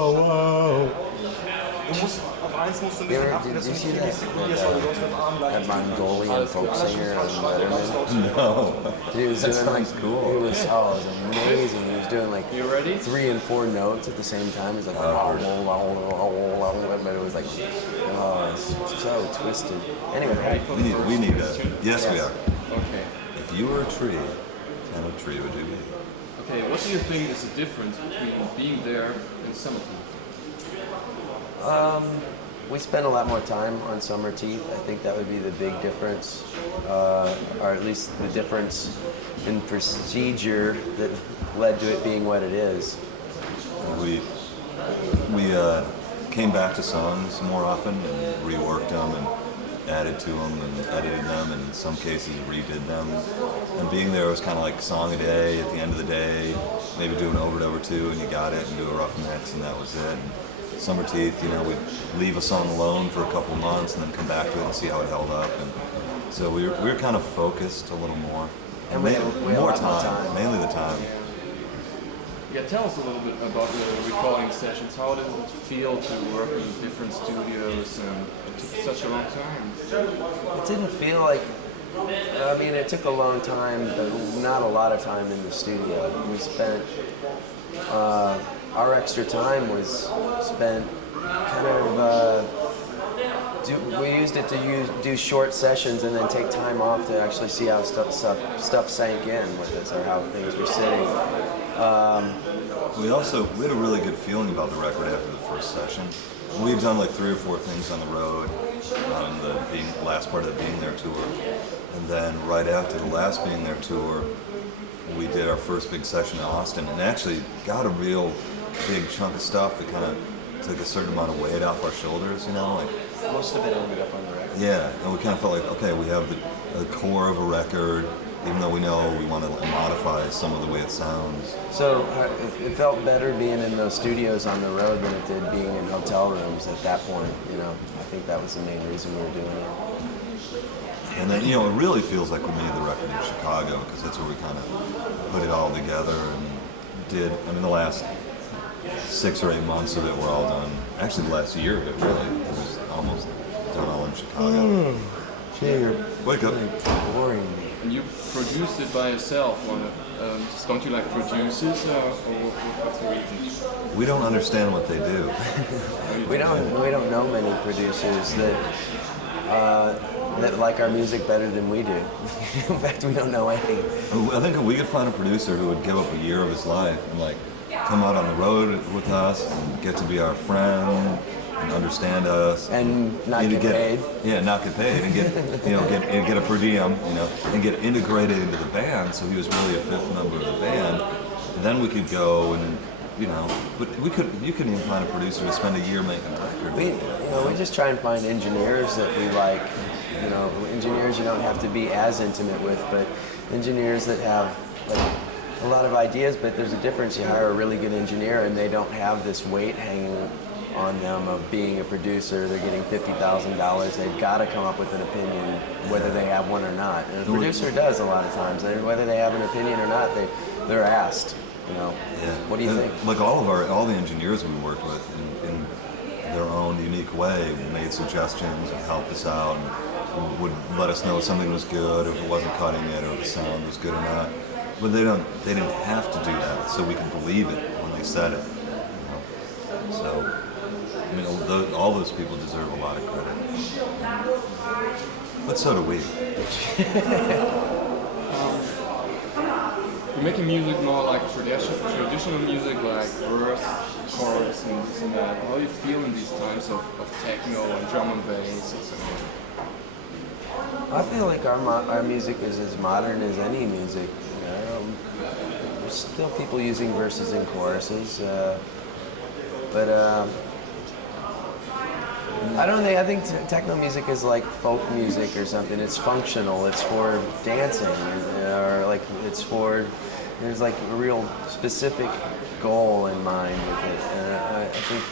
wow. Auf eins musst du ein bisschen achten, dass du Did you nicht see viel that? gestikulierst, weil du sonst mit dem Arm That gleich Mongolian folk singer on Letterman. No. He was That doing sounds cool. It was amazing. He was doing like You ready? 3 and 4 notes at the same time. He's like, but it was like, oh, it's so twisted. Anyway, We need a. Yes, we are. Okay. If you were a tree, what kind of tree would you be? Okay, what do you think is the difference between being there and Summerton? we spent a lot more time on Summer Teeth. I think that would be the big difference, or at least the difference in procedure that led to it being what it is. We came back to songs more often and reworked them and added to them and edited them and in some cases redid them. And being there was kind of like song a day at the end of the day, maybe do an overdub or two and you got it, and do a rough mix and that was it. And Summer Teeth, we'd leave a song alone for a couple months and then come back to it and see how it held up. And so we were kind of focused a little more. And we had more a lot time, more time. mainly the time. Yeah, tell us a little bit about the recording sessions. How does it feel to work in different studios and it took such a long time? It didn't feel like, I mean, it took a long time, but not a lot of time in the studio. We spent, our extra time was spent kind of, we used it to do short sessions and then take time off to actually see how stuff sank in with us, or how things were sitting. We had a really good feeling about the record after the first session. We had done like 3 or 4 things on the road on the last part of the Being There tour. And then right after the last Being There tour, we did our first big session in Austin and actually got a real big chunk of stuff that kind of took a certain amount of weight off our shoulders, like. Most of it ended up on the record. Yeah, and we kind of felt like, okay, we have the core of a record, even though we know we want to modify some of the way it sounds. So it felt better being in those studios on the road than it did being in hotel rooms at that point. I think that was the main reason we were doing it. And then, it really feels like we made the record in Chicago because that's where we kind of put it all together and did. I mean, the last 6 or 8 months of it were all done. Actually, the last year of it really was almost done all in Chicago. Wake up. Really boring me. And you produced it by yourself. Don't you like producers, or what's the reason? We don't understand what they do. We don't know many producers that like our music better than we do. In fact, we don't know any. I think if we could find a producer who would give up a year of his life and come out on the road with us and get to be our friend and understand us and not get paid. Yeah, not get paid and get a per diem, and get integrated into the band. So he was really a fifth member of the band. And then we could go and but you couldn't even find a producer to spend a year making a record. We just try and find engineers that we like. Engineers you don't have to be as intimate with, but engineers that have a lot of ideas. But there's a difference. You hire a really good engineer, and they don't have this weight hanging on them of being a producer. They're getting $50,000. They've got to come up with an opinion, whether they have one or not. And a producer does a lot of times. Whether they have an opinion or not, they're asked. Yeah. What do you think? Like all the engineers we worked with in their own unique way made suggestions and helped us out and would let us know if something was good, or if it wasn't cutting it, or if the sound was good or not. But they didn't have to do that, so we could believe it when they said it. So, I mean, all those people deserve a lot of credit. But so do we. You're making music more like traditional music, like verse, chorus, and this and that. How do you feel in these times of techno and drum and bass and so on? I feel like our music is as modern as any music. There's still people using verses and choruses, but I think techno music is like folk music or something. It's functional. It's for dancing, or there's like a real specific goal in mind with it. I think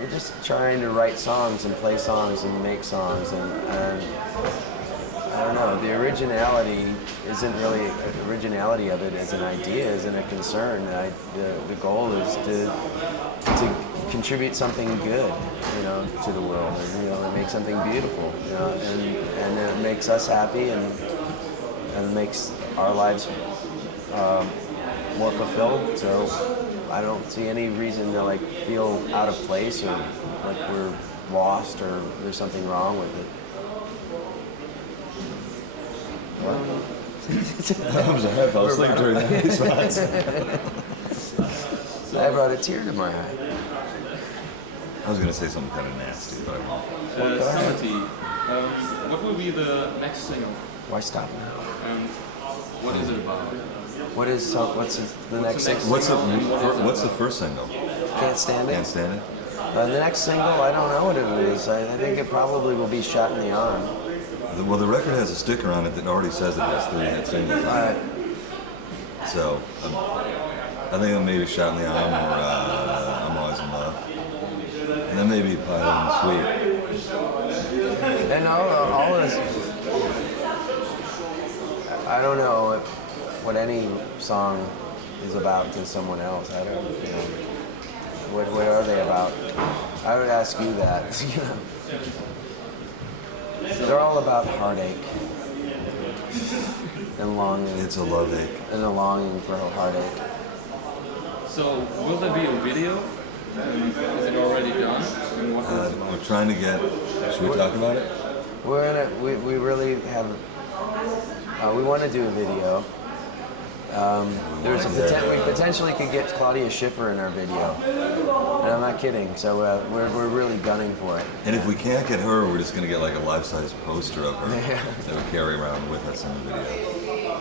we're just trying to write songs and play songs and make songs, and I don't know. The originality isn't really originality of it as an idea, isn't a concern. The goal is to contribute something good, you know, to the world, and, you know, and make something beautiful, you know, and it makes us happy and it makes our lives more fulfilled. So I don't see any reason to like feel out of place or like we're lost or there's something wrong with it. I fell asleep during that response. I brought a tear to my eye. I was gonna say something kind of nasty, but I won't. Samati, what will be the next single? Why stop now? And what is it about? What's the next single? What's the first single? Can't Stand It? Can't Stand It? The next single, I don't know what it is. I think it probably will be Shot in the Arm. Well, the record has a sticker on it that already says it has 3 hit singles on it. So, I think it may be Shot in the Arm or I'm Always in Love. And then maybe Pilot and Sweet. And all of this, I don't know what any song is about to someone else. I don't, you know, what are they about? I would ask you that, you know. They're all about heartache and longing. It's a love ache. And a longing for a heartache. So, will there be a video? Is it already done? And what is it about? We're trying to get. Should we talk about it? We really have. We want to do a video. We potentially could get Claudia Schiffer in our video, and I'm not kidding. So we're really gunning for it. And if we can't get her, we're just gonna get like a life-size poster of her that we carry around with us in the video.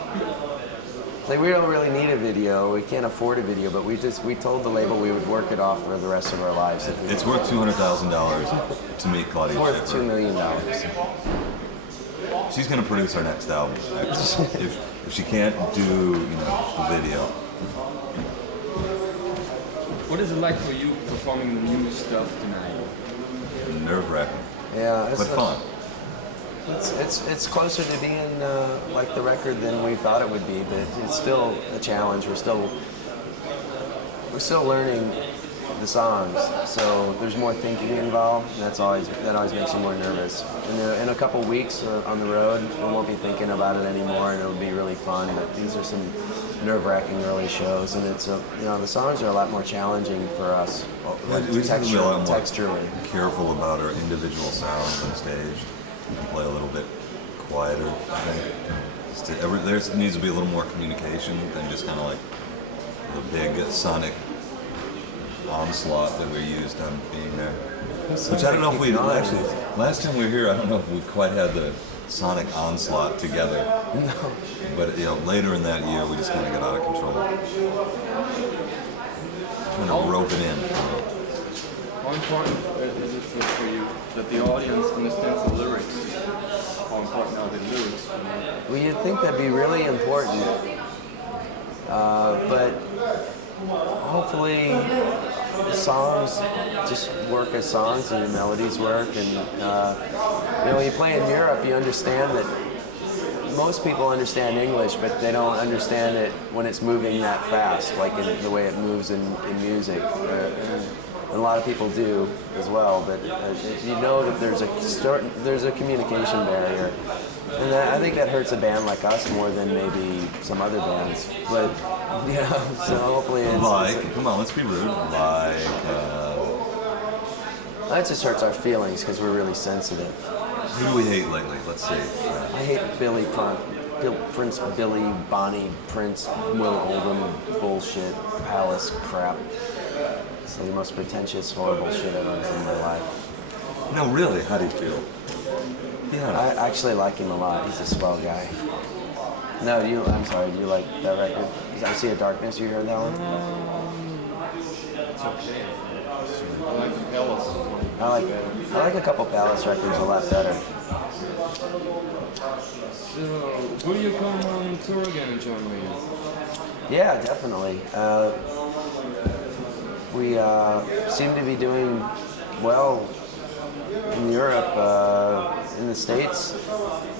Like we don't really need a video. We can't afford a video, but we told the label we would work it off for the rest of our lives. It's worth $200,000 to meet Claudia It's worth Schiffer. $2 million. She's gonna produce our next album. If she can't do, you know, the video. What is it like for you performing the new stuff tonight? Nerve-wracking, Yeah, but fun. It's closer to being like the record than we thought it would be, but it's still a challenge. We're still learning the songs, so there's more thinking involved. And that always makes you more nervous. In a couple weeks on the road, we won't be thinking about it anymore, and it'll be really fun. But these are some nerve-wracking early shows, and it's the songs are a lot more challenging for us. We just have to be a lot more texturally careful about our individual sounds on stage and play a little bit quieter, I think. There needs to be a little more communication than just kind of like the big sonic onslaught that we used on being there. Which I don't know if we actually, last time we were here, I don't know if we quite had the sonic onslaught together. No. But later in that year, we just kind of got out of control. Trying to rope it in. How important is it for you that the audience understands the lyrics? How important are the lyrics for you? Well, you'd think that'd be really important, but hopefully the songs just work as songs and the melodies work. And when you play in Europe, you understand that most people understand English, but they don't understand it when it's moving that fast, like in the way it moves in music. And a lot of people do as well, but you know that there's a communication barrier. And I think that hurts a band like us more than maybe some other bands. But, so hopefully Come on, let's be rude. That just hurts our feelings because we're really sensitive. Who do we hate lately? Let's see. I hate Prince Billy, Bonnie, Prince, Will Oldham, bullshit, Palace crap. It's the most pretentious, horrible shit I've ever seen in my life. No, really, how do you feel? Yeah. I actually like him a lot. He's a swell guy. No, I'm sorry, do you like that record? I See a Darkness, you heard that one? It's okay. I like the Palace. I like a couple Palace records a lot better. So, will you come on tour again and join me? Yeah, definitely. We seem to be doing well in Europe. in the States,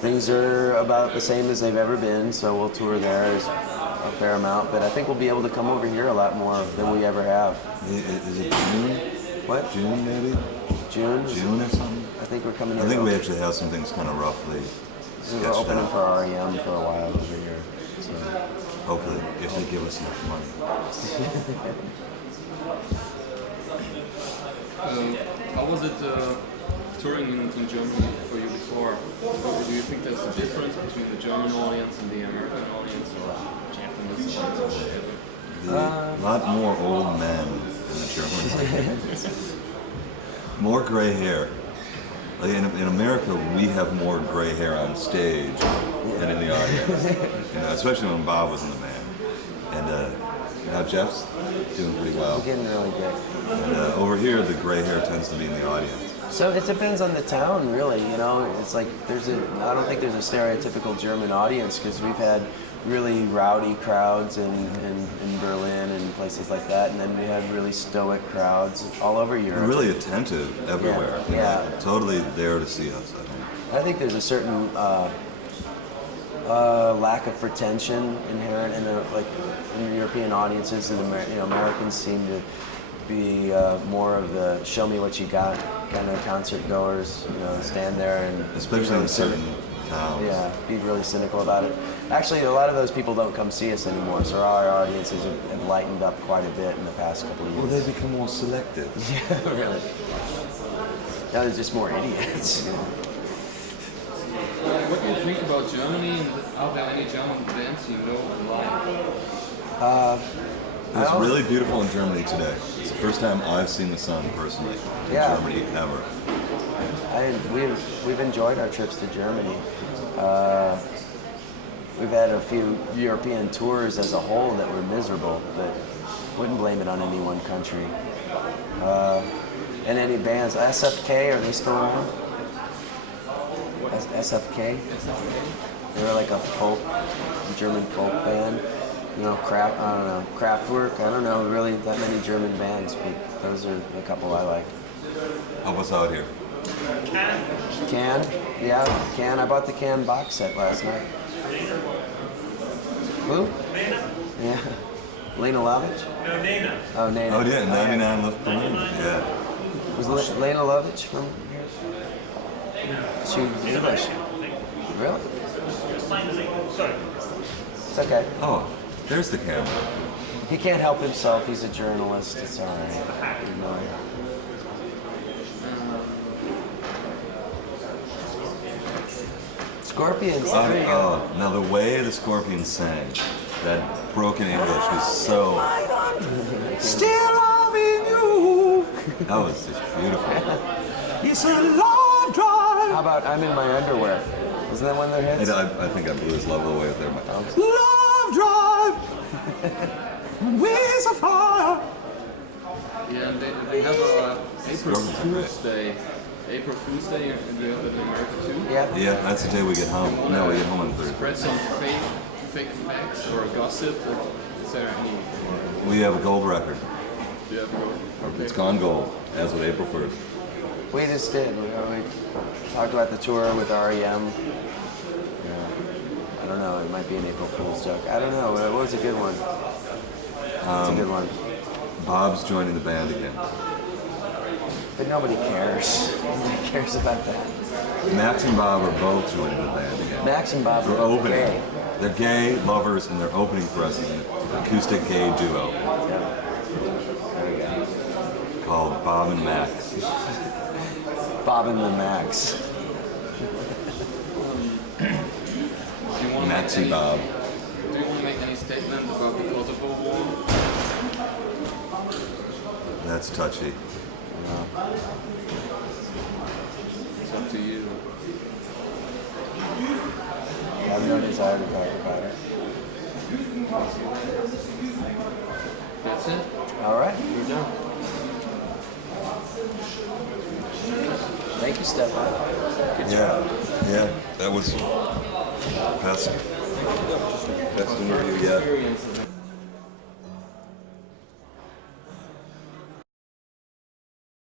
things are about the same as they've ever been, so we'll tour there a fair amount, but I think we'll be able to come over here a lot more than we ever have. Is it June? What? June maybe? June? June or something? I think we're coming I in. think we actually have some things kind of roughly We're sketched opening out. for REM for a while over here. So. Hopefully, if they give us enough money. How was it touring in Germany for you before? Do you think there's a difference between the German audience and the American audience or Japanese audience or whatever? A lot more old men in the German audience. More gray hair. Like in America, we have more gray hair on stage than in the audience. Especially when Bob was in the band. And now Jeff's doing pretty well. We're getting really good. And over here, the gray hair tends to be in the audience. So it depends on the town, really. It's like I don't think there's a stereotypical German audience because we've had really rowdy crowds in Berlin and places like that, and then we had really stoic crowds all over Europe. They're really attentive everywhere. Yeah. Totally there to see us, I think. I think there's a certain lack of pretension inherent in European audiences, and Americans seem to be more of the show me what you got kind of concert goers. Stand there and Especially in certain towns. Yeah, be really cynical about it. Actually, a lot of those people don't come see us anymore, so our audiences have lightened up quite a bit in the past couple of years. Well, they become more selective. Yeah, really. Now there's just more idiots. What do you think about Germany, and are there any German bands you know and like? It was really beautiful in Germany today. It's the first time I've seen the sun personally in Yeah. Germany ever. We've enjoyed our trips to Germany. We've had a few European tours as a whole that were miserable, but wouldn't blame it on any one country. And any bands, SFK, are they still around? SFK? They were like a German folk band. Kraftwerk. I don't know really that many German bands, but those are a couple I like. Help us out here. Can? Yeah, Can. I bought the Can box set last night. Who? Yeah. Lena Lovitch? No, Nena. Oh, Nena. Oh yeah, 99 left Berlin. Yeah. Was Lena Lovitch from here? She was English. Really? It's okay. Oh, there's the camera. He can't help himself. He's a journalist. It's all right. Scorpions. Now the way the Scorpions sang, that broken English was so. Still loving you. That was just beautiful. It's a love drive. How about I'm in my underwear? Isn't that one of their hits? I think I blew his level away with there. Love drive. Wheels of fire. Yeah, and they have a April Scorpions are Fool's Day. April Fool's Day, and they have it in America too. Yeah. Yeah, that's the day we get home. No, we get home on Thursday. Spread some fake facts or gossip. Is there any? We have a gold record. Do you have go? Okay. It's gone gold as of April 1st. We just did. We talked about the tour with REM. Yeah. I don't know. It might be an April Fool's joke. I don't know. What was a good one? What's a good one? Bob's joining the band again. But nobody cares. Nobody cares about that. Max and Bob are both joining the band again. Max and Bob They're are opening. gay. They're gay lovers, and they're opening for us as an acoustic gay duo There we go. called Bob and Max. Bob and the Max. Do you want to make Maxi any? Bob. Do you want to make any statement about the Kosovo war? That's touchy. It's up to you. I have no desire to talk about it. That's it. All right, you're done. Thank you, Stefan. Good job. Yeah, that was best interview yet. Experience.